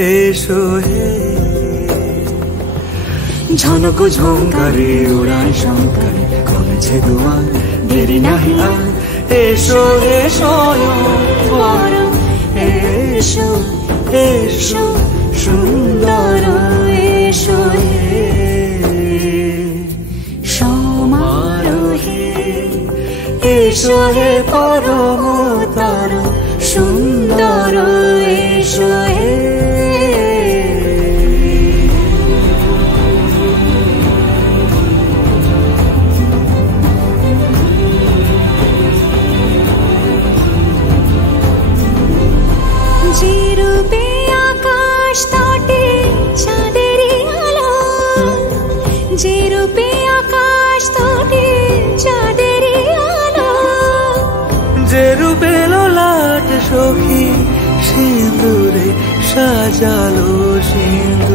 এসো হে ঝনক ঝঙ্কারে উড়ায় শঙ্কারে কমেছে দুয়ার দেরি নাহি আর এসো এসো বরং এসো এসো সুন্দর এসো হে সমারোহে এসো হে পরমতর সুন্দর এসো হে যে রূপে আকাশ তটে চাঁদেরই আলো যে রূপে আকাশ তটে চাঁদেরই আলো যে রূপে লোলাট সখী সিঁদুরে সাজালো সিঁদুর